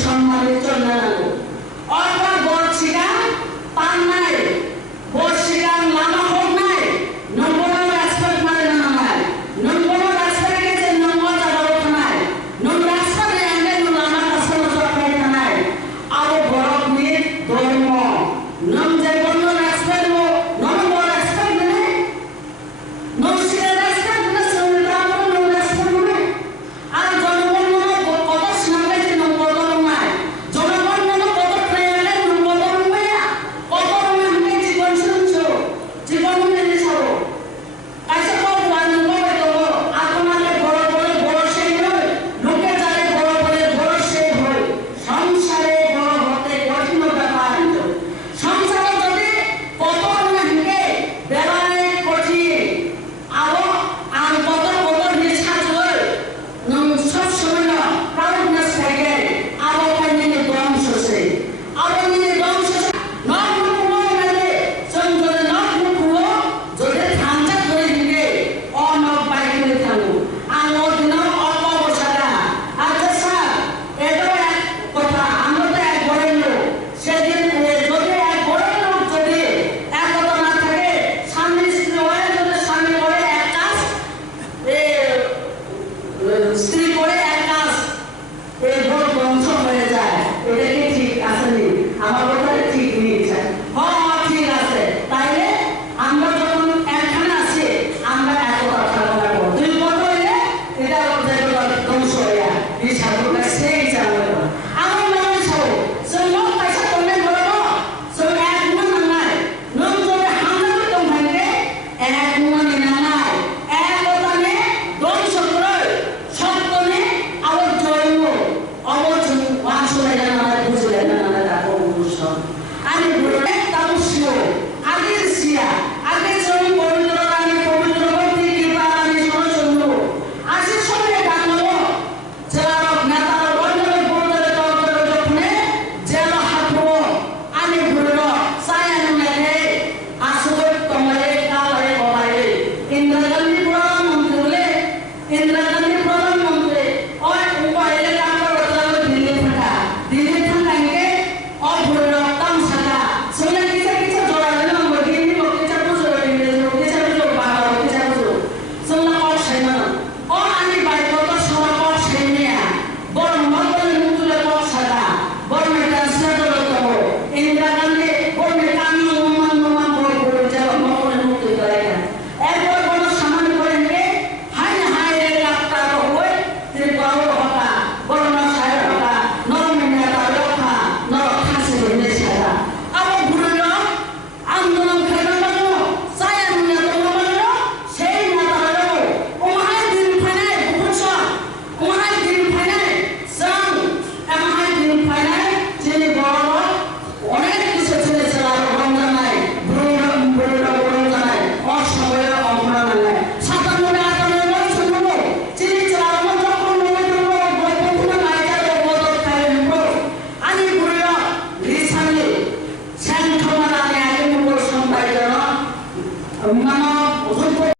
সম্মানিত নাগরিক অর্থাৎ বর্ষিকা পান নাই বর্ষিকা নামা হোক নাই নম্বর রাজপথ মানে নামা নাই নম্বর রাজপথে গেছে নম্বর আদালত নাই নম্বর রাজপথে এনে নামা কাছে সরকারি নাই আরো বড় নিয়ে ধর্ম নাম যে বন্ধ রাজপথ নম্বর রাজপথ নেই নমস্কার রাজপথ না সংগ্রাম নম্বর রাজপথ নেই আর জনগণ কত সামনে নম্বর নাই জনগণ কত প্রেরণা নম্বর নাই কত মানে জীবন শুনছ জীবন মেনে ছাড়ো কাছে কত নম্বর তো আপনাদের বড় বড় সেই নয় লোকে যারে বড় বড় সেই হয় সংসারে বড় হতে কঠিন ব্যাপার সংসারে যদি কত নাকি বেলায় কঠিন আরো আর কত নিষ্ঠা হয় সব সময় না প্রাউডনেস থাকে আরো কাইনে ধ্বংস সে আরো নিয়ে ধ্বংস নয় মানে সংজনে নয় যদি থামচা করে দিবে অনব বাইরে থাকো আলো দিন অপবসাদা আচ্ছা স্যার এটা এক কথা আমরা তো এক বড় লোক সেদিন যদি এক বড় লোক যদি একতা না থাকে সামনে স্ত্রী হয়ে যদি সামনে করে এক কাজ স্ত্রী করে এক কাজ এই ঘর ধ্বংস হয়ে যায় এটা কি ঠিক আছে নি আমার কথা ঠিক নেই হ্যাঁ ঠিক আছে তাইলে আমরা যখন একখানে আছি আমরা একতা থাকবো দুই বছর হইলে এটা ধ্বংস হয়ে যায় এই সাধুটা